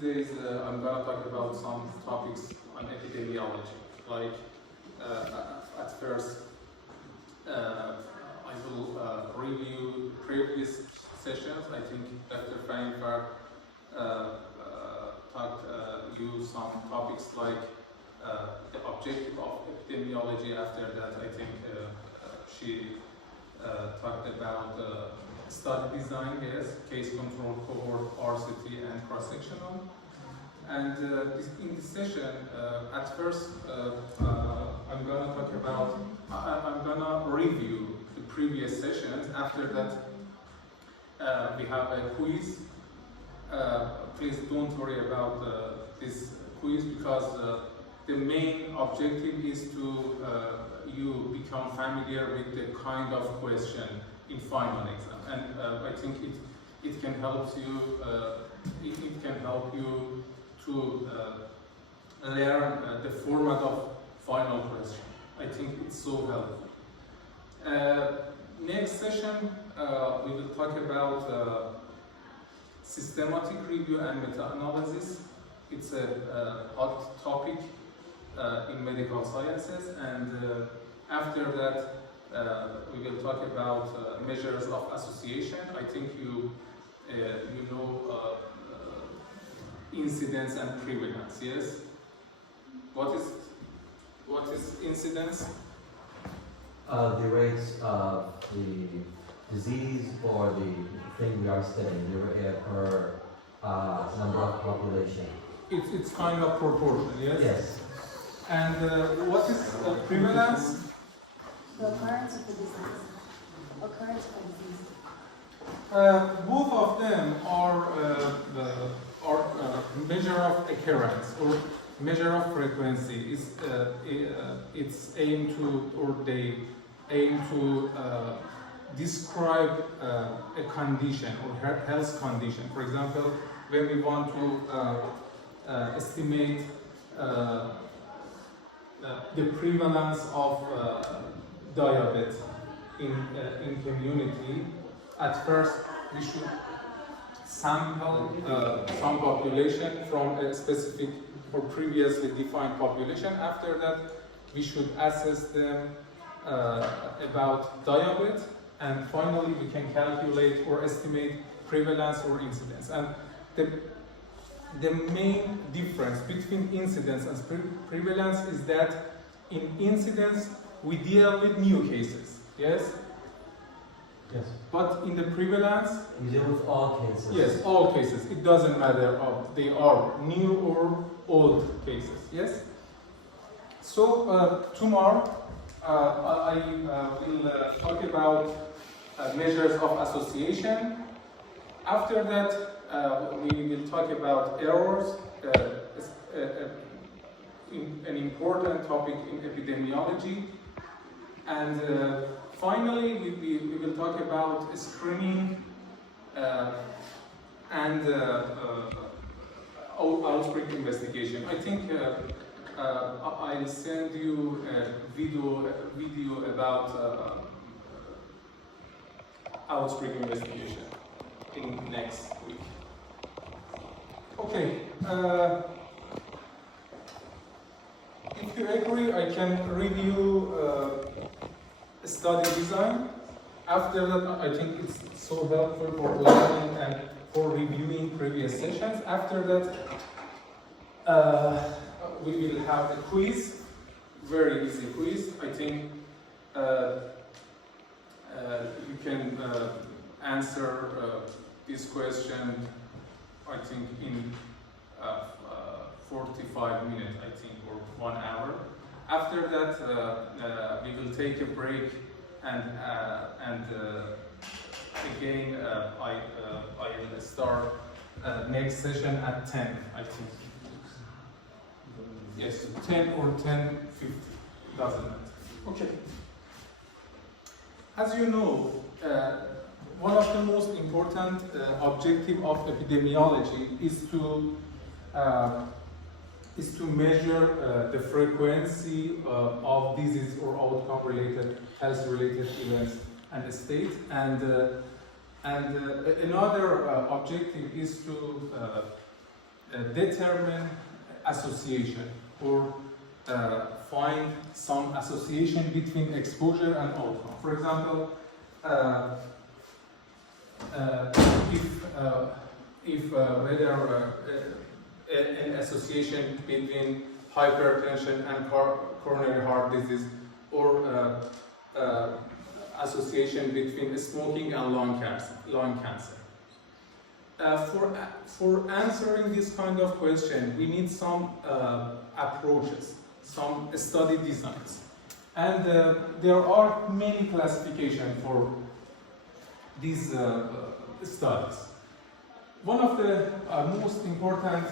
days I'm going to talk about some topics on epidemiology. Like at first, I will review previous sessions. I think Dr. Feinberg taught you some topics like the objective of epidemiology. After that, I think she talked about study design, yes, case control, cohort, RCT, and cross-sectional. And in this session, at first, I'm going to talk about, I'm going to review the previous sessions. After that, we have a quiz. Please don't worry about this quiz because the main objective is to you become familiar with the kind of question in final exam, and I think it can help you. It can help you to learn the format of final question. I think it's so helpful. Next session, we will talk about systematic review and meta-analysis. It's a hot topic in medical sciences, and after that we will talk about measures of association. I think you know incidence and prevalence. Yes. What is incidence? The rates of the disease or the thing we are studying, the per number of population. It's kind of proportion. Yes. Yes. And what is prevalence? The occurrence of the disease. Occurrence of the disease. Both of them are measure of occurrence or measure of frequency. It's aimed to, or they aim to describe a condition or health condition. For example, when we want to estimate the prevalence of diabetes in community, at first we should sample some population from a specific or previously defined population. After that, we should assess them about diabetes, and finally we can calculate or estimate prevalence or incidence. And the main difference between incidence and prevalence is that in incidence we deal with new cases, yes? Yes. But in the prevalence, We deal with all cases. yes, all cases. It doesn't matter if they are new or old cases, yes? So tomorrow I will talk about measures of association. After that, we will talk about errors, an important topic in epidemiology. And finally, we will talk about screening and outbreak investigation. I think I'll send you a video about outbreak investigation in next week. Okay. If you agree, I can review study design. After that, I think it's so helpful for learning and for reviewing previous sessions. After that, we will have a quiz, very easy quiz. I think you can answer this question, I think, in 45 minutes, I think, or 1 hour. After that, we will take a break, and again, I will start next session at 10, I think. Yes, 10 or 10:50, doesn't matter. Okay. As you know, one of the most important objective of epidemiology is to measure the frequency of disease or outcome-related, health-related events and state. And another objective is to determine association or find some association between exposure and outcome. For example, if whether an association between hypertension and coronary heart disease, or association between smoking and lung cancer. For answering this kind of question, we need some approaches, some study designs. And there are many classifications for these studies. One of the most important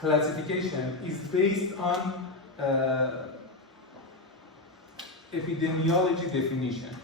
classification is based on epidemiology definition.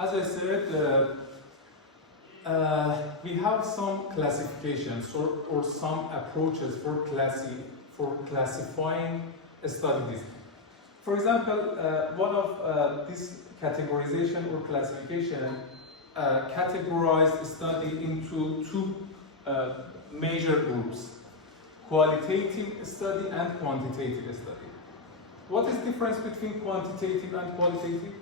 As I said, we have some classifications or some approaches for classifying a study design. For example, one of this categorization or classification categorized study into two major groups: qualitative study and quantitative study. What is the difference between quantitative and qualitative?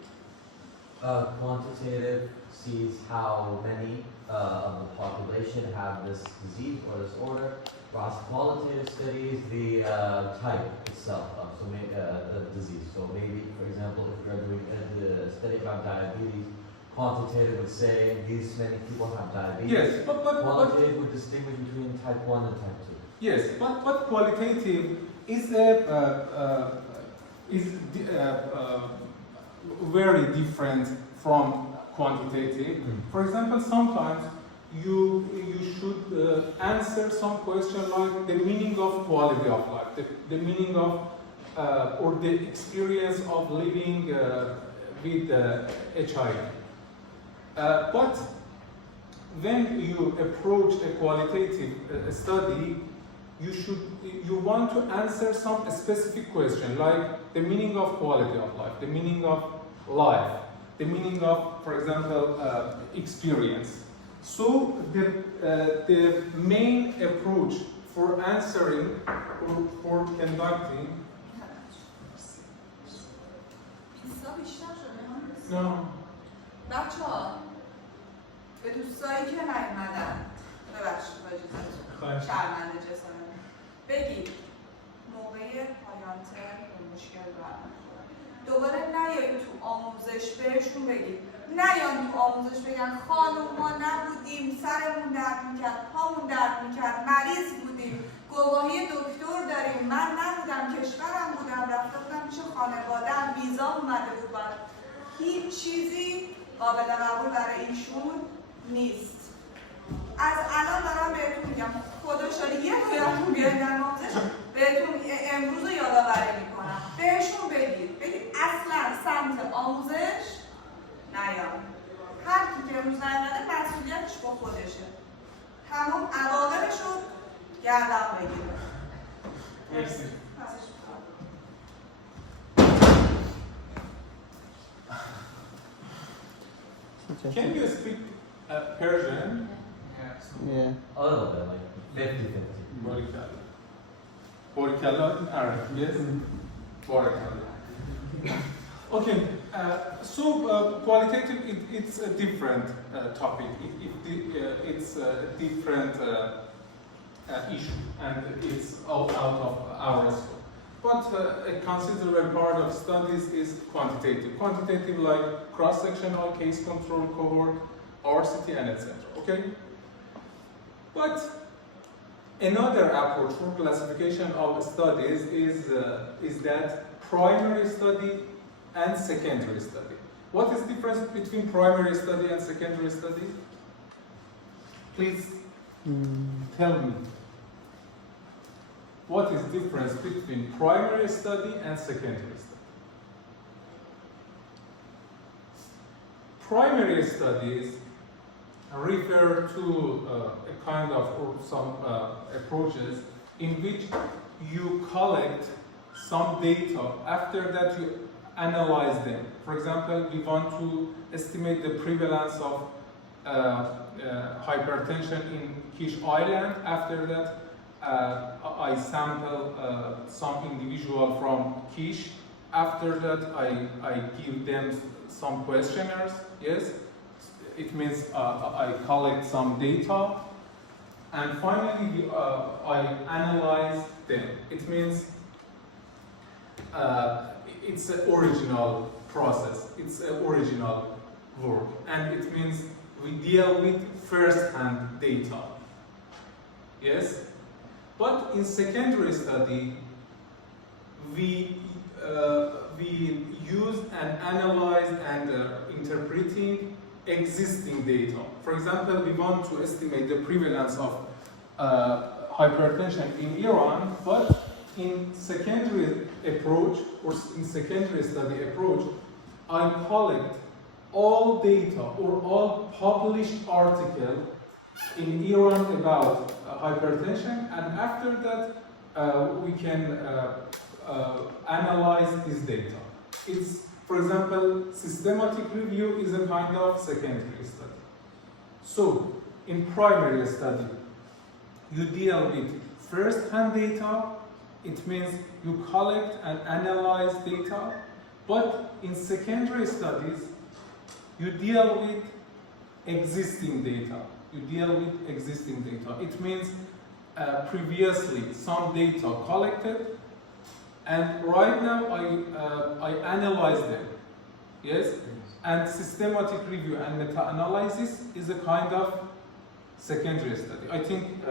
Quantitative sees how many of the population have this disease or disorder, whereas qualitative studies the type itself of the disease. So maybe, for example, if you're doing a study about diabetes, quantitative would say these many people have diabetes. Yes, but qualitative would distinguish between type 1 and type 2. Yes, but qualitative is very different from quantitative. For example, sometimes you should answer some question like the meaning of quality of life, the meaning of or the experience of living with HIV. But when you approach a qualitative study, you want to answer some specific question like the meaning of quality of life, the meaning of life, the meaning of, for example, experience. So the main approach for answering or for conducting. No. بچه‌ها به دوستایی که نیومدن ببخشید با اجازهتون شرمنده جسارت بگید موقع پایان ترم مشکل برمیخوره دوباره نیایید تو آموزش بهشون بگید نیان تو آموزش بگن خانم ما نبودیم سرمون درد میکرد پامون درد میکرد مریض بودیم گواهی دکتر داریم من نبودم کشورم بودم رفته بودم پیش خانواده‌ام ویزا اومده بود برام هیچ چیزی قابل قبول برای ایشون نیست. از الان دارم بهتون میگم خدا شده یه بایدتون بیاید در آموزش بهتون امروز رو یادآوری میکنم بهشون بگید اصلا سمت آموزش نیام هر کی که امروز نیامده مسئولیتش با خودشه تمام عواقبشو گردن بگیره. مرسی. Can you speak Persian? Yeah. A little bit, like 50-50. Barakallah. Barakallah in Arabic, yes? Barakallah. Okay, so qualitative, it's a different topic. It's a different issue, and it's out of our scope. But a considerable part of studies is quantitative. Quantitative like cross-sectional, case control cohort, RCT, and etc. Okay? But another approach for classification of studies is that primary study and secondary study. What is the difference between primary study and secondary study? Please tell me, what is the difference between primary study and secondary study? Primary studies refer to a kind of or some approaches in which you collect some data. After that, you analyze them. For example, we want to estimate the prevalence of hypertension in Kish Island. After that, I sample some individual from Kish. After that, I give them some questionnaires. Yes, it means I collect some data, and finally I analyze them. It means it's an original process. It's an original work, and it means we deal with first-hand data. Yes, but in secondary study, we use and analyze and interpreting existing data. For example, we want to estimate the prevalence of hypertension in Iran, but in secondary approach or in secondary study approach, I collect all data or all published articles in Iran about hypertension, and after that we can analyze this data. It's, for example, systematic review is a kind of secondary study. So, in primary study, you deal with first-hand data. It means you collect and analyze data. But in secondary studies, you deal with existing data. You deal with existing data. It means previously some data collected, and right now I analyze them. Yes? And systematic review and meta-analysis is a kind of secondary study. I think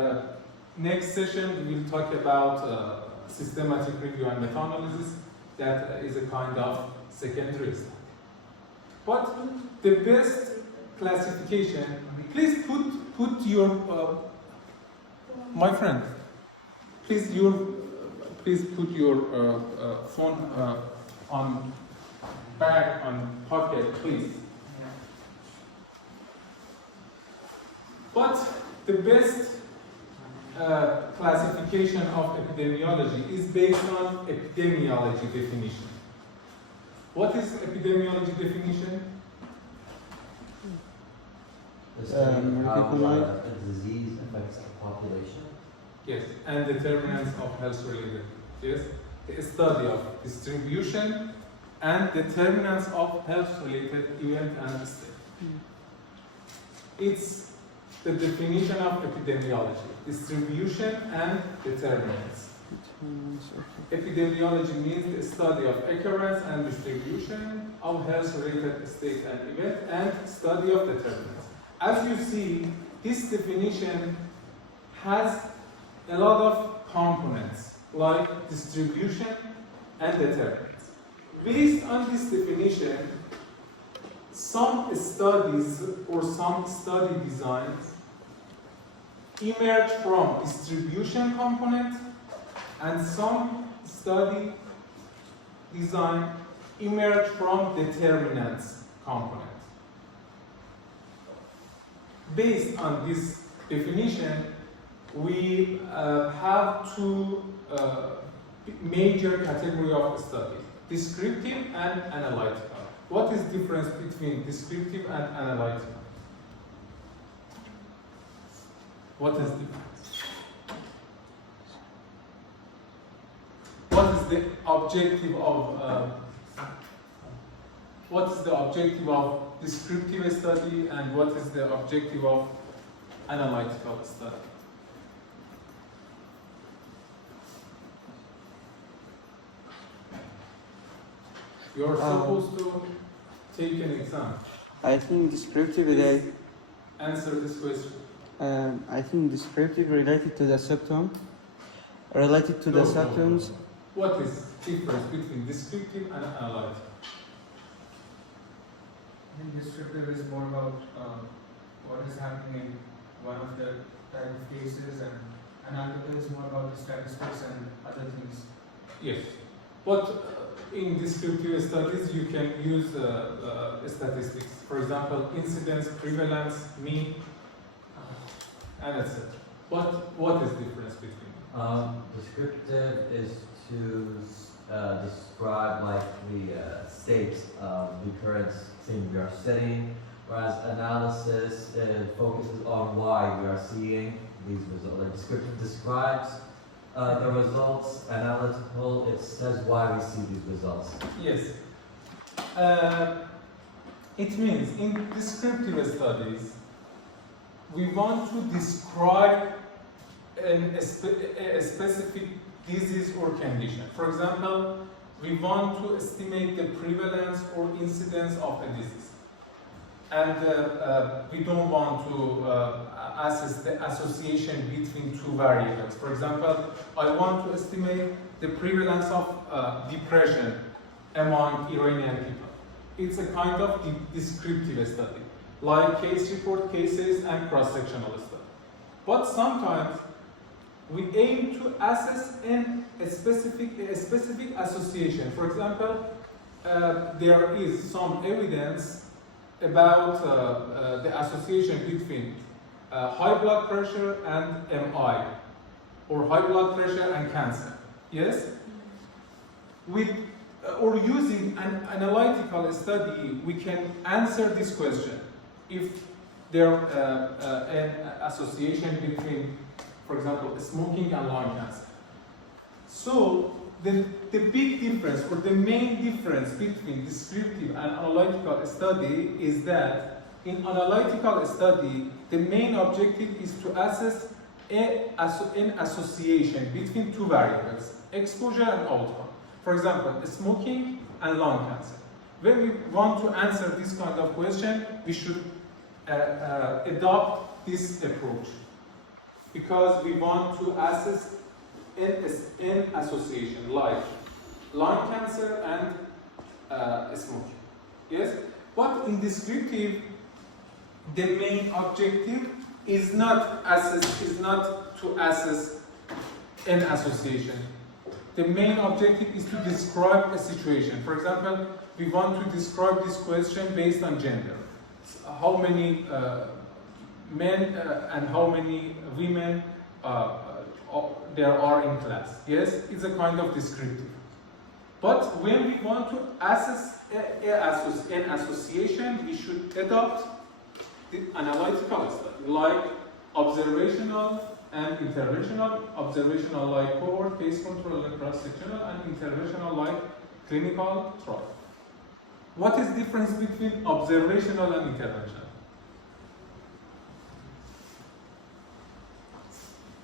next session we will talk about systematic review and meta-analysis. That is a kind of secondary study. But the best classification, please put your, my friend, please put your phone on bag, on pocket, please. But the best classification of epidemiology is based on epidemiology definition. What is epidemiology definition? The study of how a disease affects the population. Yes, and determinants of health-related. Yes, the study of distribution and determinants of health-related event and state. It's the definition of epidemiology: distribution and determinants. Epidemiology means the study of occurrence and distribution of health-related state and event, and study of determinants. As you see, this definition has a lot of components like distribution and determinants. Based on this definition, some studies or some study designs emerge from distribution component, and some study design emerge from determinants component. Based on this definition, we have two major categories of study: descriptive and analytical. What is the difference between descriptive and analytical? What is the difference? What is the objective of descriptive study, and what is the objective of analytical study? You are supposed to take an exam. I think descriptive related. Answer this question. I think descriptive related to the symptom. Related to the symptoms. What is the difference between descriptive and analytical? I think descriptive is more about what is happening in one of the type of cases, and analytical is more about the statistics and other things. Yes, but in descriptive studies you can use statistics. For example, incidence, prevalence, mean, and etc. What is the difference between them? Descriptive is to describe like the state of the current thing we are studying, whereas analysis focuses on why we are seeing these results. Like descriptive describes the results, analytical it says why we see these results. Yes. It means in descriptive studies, we want to describe a specific disease or condition. For example, we want to estimate the prevalence or incidence of a disease. And we don't want to assess the association between two variables. For example, I want to estimate the prevalence of depression among Iranian people. It's a kind of descriptive study, like case report cases and cross-sectional study. But sometimes we aim to assess a specific association. For example, there is some evidence about the association between high blood pressure and MI, or high blood pressure and cancer. Yes? Or using an analytical study, we can answer this question. If there an association between, for example, smoking and lung cancer. So the big difference, or the main difference between descriptive and analytical study is that in analytical study, the main objective is to assess an association between two variables, exposure and outcome. For example, smoking and lung cancer. When we want to answer this kind of question, we should adopt this approach, because we want to assess an association like lung cancer and smoking. Yes? But in descriptive, the main objective is not to assess an association. The main objective is to describe a situation. For example, we want to describe this question based on gender. How many men and how many women there are in class. Yes, it's a kind of descriptive. But when we want to assess an association, we should adopt the analytical study, like observational and interventional. Observational like cohort, case control, and cross-sectional, and interventional like clinical trial. What is the difference between observational and interventional?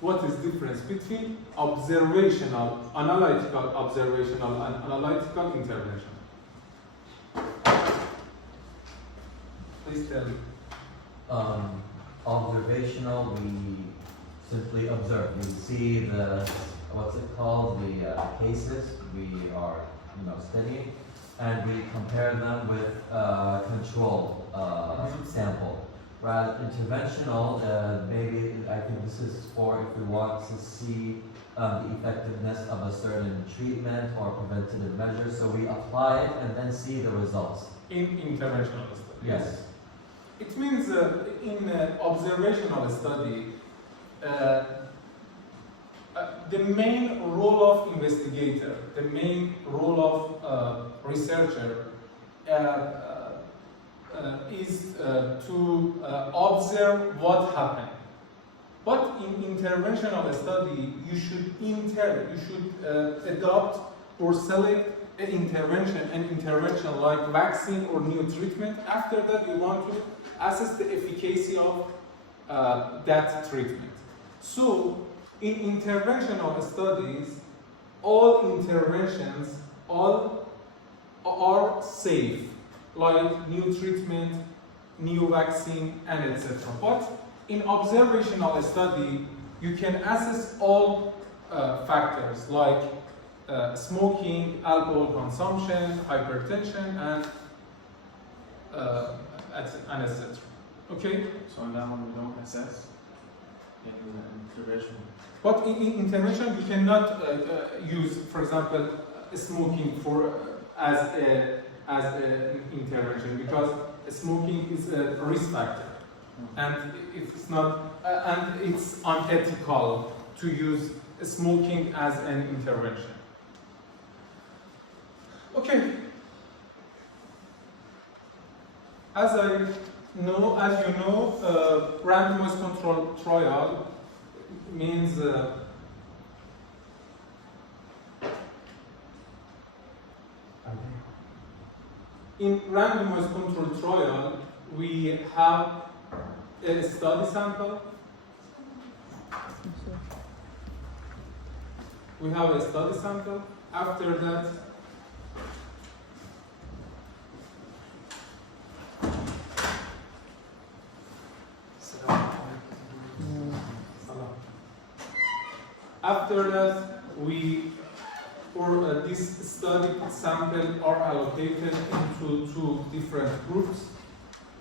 What is the difference between observational, analytical observational, and analytical intervention? Please tell me. Observational, we simply observe. We see the, what's it called, the cases we are studying, and we compare them with control sample. Whereas interventional, maybe I think this is for if we want to see the effectiveness of a certain treatment or preventative measure, so we apply it and then see the results. In interventional study. Yes. It means in observational study, the main role of investigator, the main role of researcher is to observe what happened. But in interventional study, you should adopt or select an intervention like vaccine or new treatment. After that, you want to assess the efficacy of that treatment. So, in interventional studies, all interventions are safe, like new treatment, new vaccine, and etc. But in observational study, you can assess all factors like smoking, alcohol consumption, hypertension, and etc. Okay? So now we don't assess. Intervention. But in intervention, we cannot use, for example, smoking for as an intervention, because smoking is a risk factor, and it's not and it's unethical to use smoking as an intervention. Okay. As you know, randomized control trial means in randomized control trial, we have a study sample. We have a study sample. After that, this study sample are allocated into two different groups,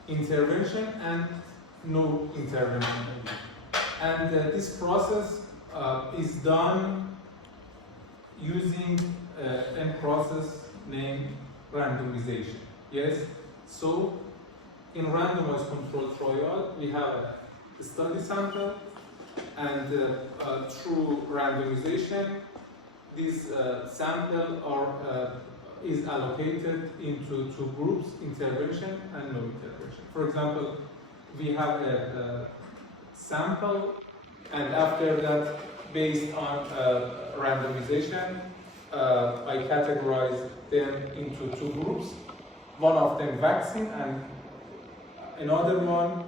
intervention and no intervention. And this process is done using a process named randomization. Yes? So, in randomized control trial, we have a study sample, and through randomization, this sample is allocated into two groups, intervention and no intervention. For example, we have a sample, and after that, based on randomization, I categorize them into two groups. One of them vaccine and another one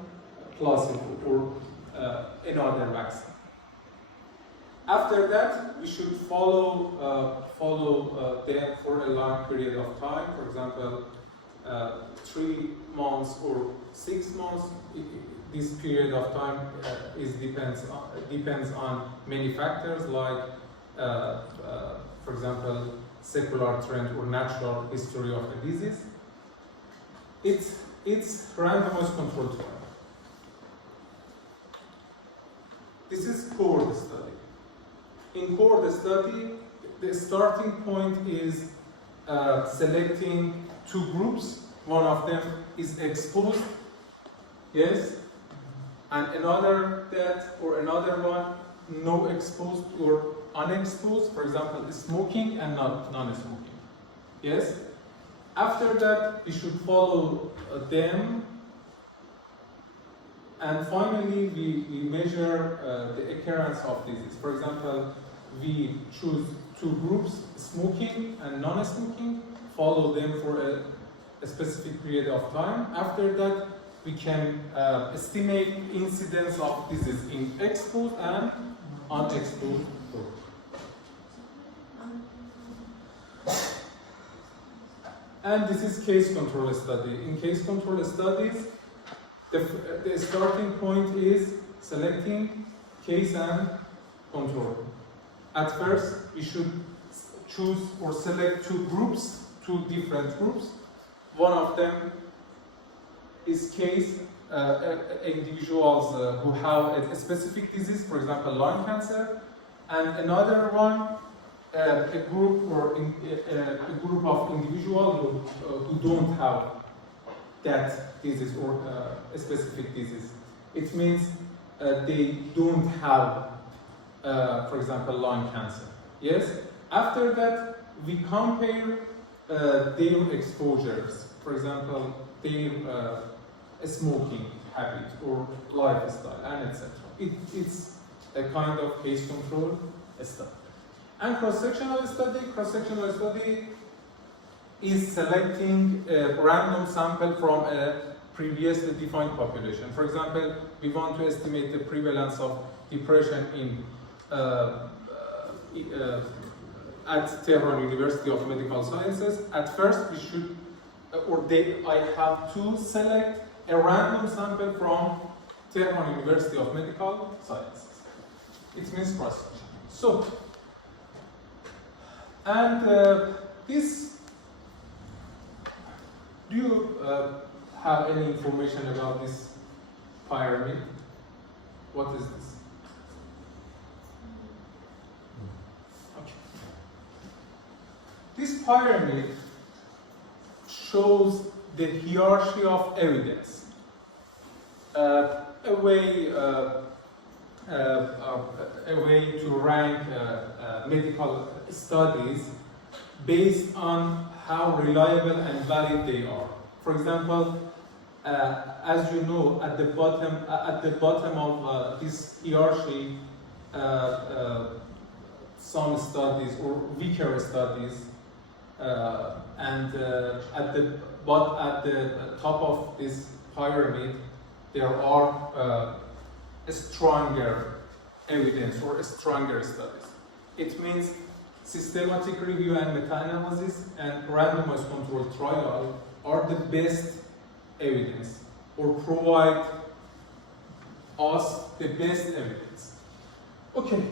placebo or another vaccine. After that, we should follow them for a long period of time. For example, 3 months or 6 months. This period of time depends on many factors, like, for example, secular trend or natural history of the disease. It's randomized control trial. This is cohort study. In cohort study, the starting point is selecting two groups. One of them is exposed, yes, and another another one no exposed or unexposed. For example, smoking and non-smoking, yes. After that, we should follow them. And finally, we measure the occurrence of disease. For example, we choose two groups, smoking and non-smoking, follow them for a specific period of time. After that, we can estimate incidence of disease in exposed and unexposed group. And this is case control study. In case control studies, the starting point is selecting case and control. At first, we should choose or select two groups, two different groups. One of them is case individuals who have a specific disease, for example, lung cancer, and another one, a group of individuals who don't have that disease or a specific disease. It means they don't have, for example, lung cancer. Yes? After that, we compare their exposures. For example, their smoking habit or lifestyle, and etc. It's a kind of case control study. And cross-sectional study is selecting a random sample from a previously defined population. For example, we want to estimate the prevalence of depression in at Tehran University of Medical Sciences. At first, we should, I have to select a random sample from Tehran University of Medical Sciences. It means cross-section. So, and this, do you have any information about this pyramid? What is this? pyramid shows the hierarchy of evidence. A way to rank medical studies based on how reliable and valid they are. For example, as you know, at the bottom of this hierarchy, some studies or weaker studies, and at the top of this pyramid, there are stronger evidence or stronger studies. It means systematic review and meta-analysis and randomized controlled trial are the best evidence or provide us the best evidence. Okay.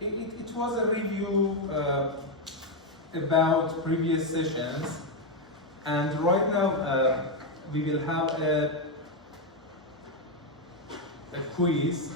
It was a review about previous sessions, and right now we will have a quiz